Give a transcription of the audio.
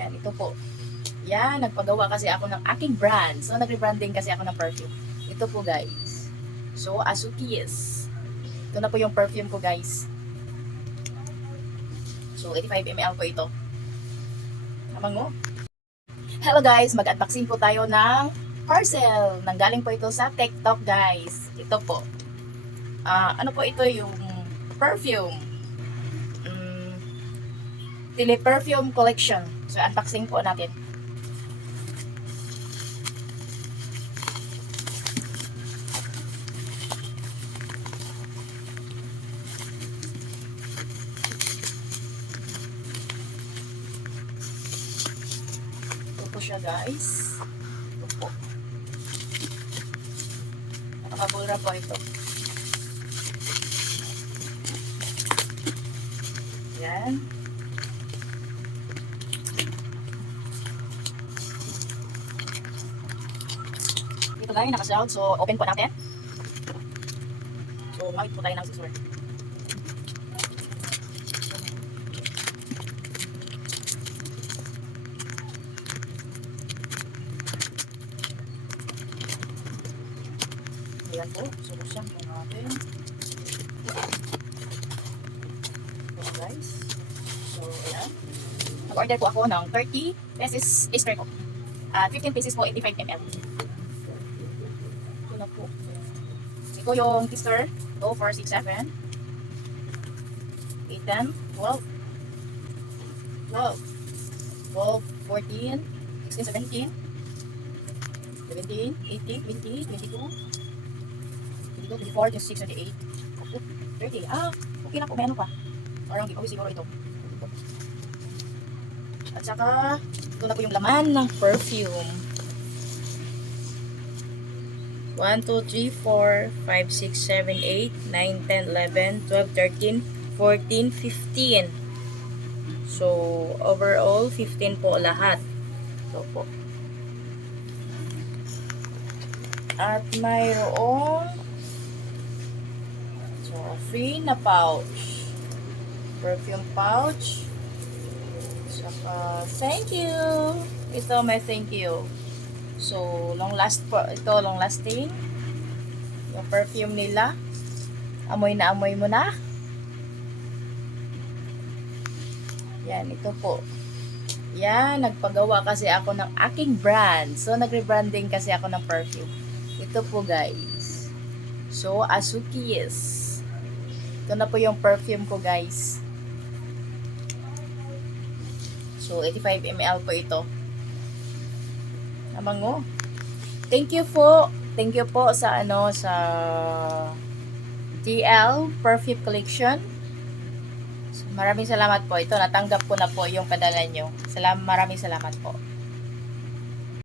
Yan, ito po. Yan, nagpagawa kasi ako ng aking brand. So, nagrebranding kasi ako ng perfume. Ito po, guys. So, Asukis. Ito na po yung perfume ko, guys. So, 85 ml po ito. Namango. Hello, guys. Mag-unboxing po tayo ng parcel. Nanggaling po ito sa TikTok, guys. Ito po. Ano po ito yung perfume? Perfume Collection. So, unboxing po natin. Siya, guys. Ito po. Nakakabulra po ito. Yan. Ito guys, nakasound. So, open po natin. So, mawit po tayo ng scissor. Ayan po, solution po natin. Ito guys. So, ayan. Nag-order po ako ng 30 pesos extra ko. 15 pesos po, 85 ml. Ito na po. Ito yung tester. 2, 4, 6, 7, 8, 10, 12, 14, 16, 17, 17, 18, 20, 22, 24, 26, 28, 30. Okay na po. Meron pa. Parang giveaway siguro ito. At saka, ito na po yung laman ng perfume. 1, 2, 3, 4, 5, 6, 7, 8, 9, 10, 11, 12, 13, 14, 15. So, overall, 15 po lahat. Ito po. At mayroong free na pouch. Perfume pouch. Saka, thank you. Ito may thank you. So, long lasting. Yung perfume nila. Amoy na amoy mo na. Yan, ito po. Yan, nagpagawa kasi ako ng aking brand. So, nagrebranding kasi ako ng perfume. Ito po, guys. So, Asukis. Ito na po yung perfume ko, guys. So, 85 ml po ito. Namango. Thank you po. Thank you po sa sa TL Perfume Collection. So, maraming salamat po. Ito, natanggap ko na po yung padala nyo. Maraming salamat po.